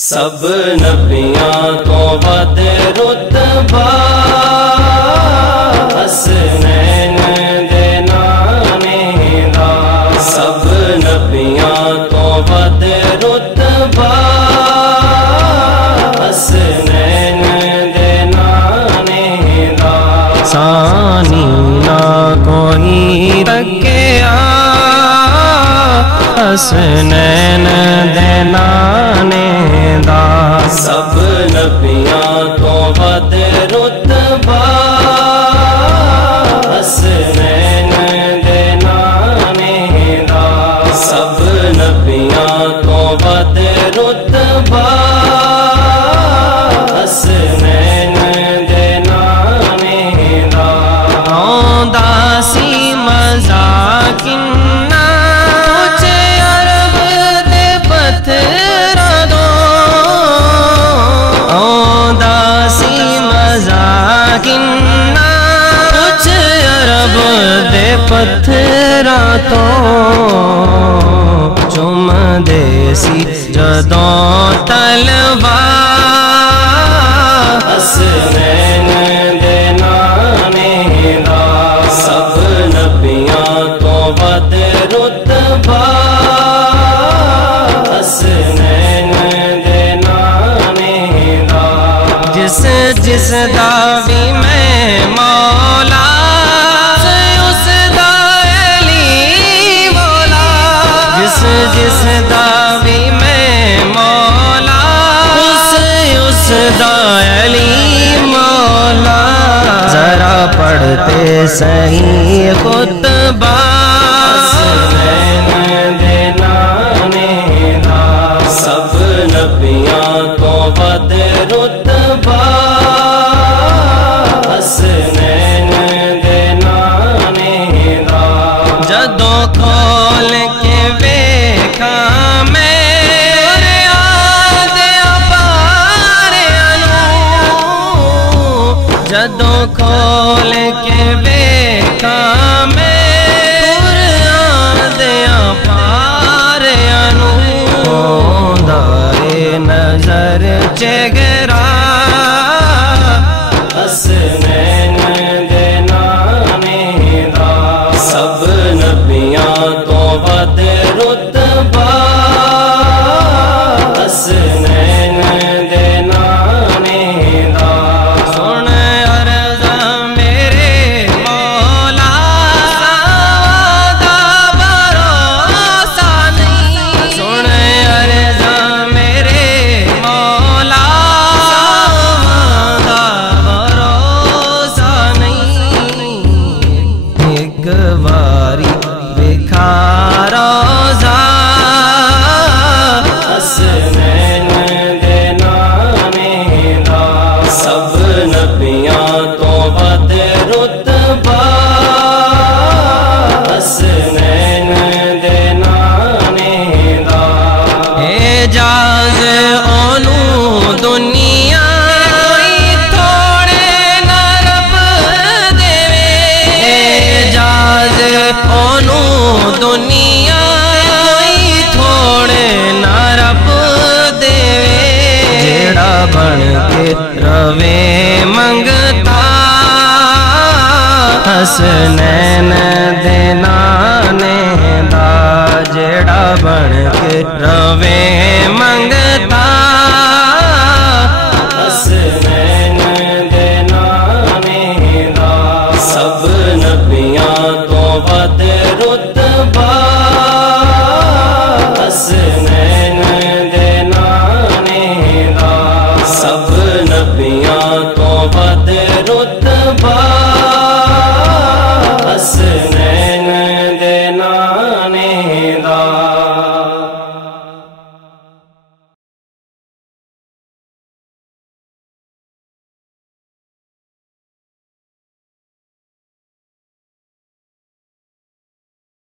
سب نبیاں تو ود رتبہ حسنین دے نانے دا، سب نبیاں تو ود رتبہ حسنین دے نانے دا، ثانی نہ کوئی تکیا حسنین دے نانے دا، سب نبیاں تو ود رتبہ حسنین دے نانے دا، سب نبیاں تو ود رتبہ حسنین دے نانے دا، آندا سی مزاکن کچھ عرب دے پتھراں تو چم دے سی جدوں تلوار حسنین دے نانے دا، سب نبیاں تو ود رتبہ حسنین دے نانے دا، جس دا بھی میں مولا اس دا علی مولا، جس دا بھی میں مولا اس دا علی مولا، ذرا پڑھتے صحیح خطبہ حسنین دے نانے دا، سب نبیاں تو ود رتبہ حسنین دے نانے دا، جدوں کھول کے ویکھا میں دیا پاریاں نوں، جدوں کھول کے ویکھا میں دیا پاریاں نوں، آندا اے نظر چہرہ حسنین دے نانے دا، سب نبیاں تو ود رتبہ حسنین دے نانے دا، سن عرض میرے مولا دا بھروسہ نہیں، سن عرض میرے مولا واری بکھا روزہ حسنین دے نانے دا، سب نبیاں تو ود رتبہ حسنین دے نانے دا، اعجاز اونوں دنیا اونوں دنیا کوئی تھوڑے نہ رب دے، جیڑا بن کے روے منگتا حسنین دے نانے دا، جیڑا بن کے روے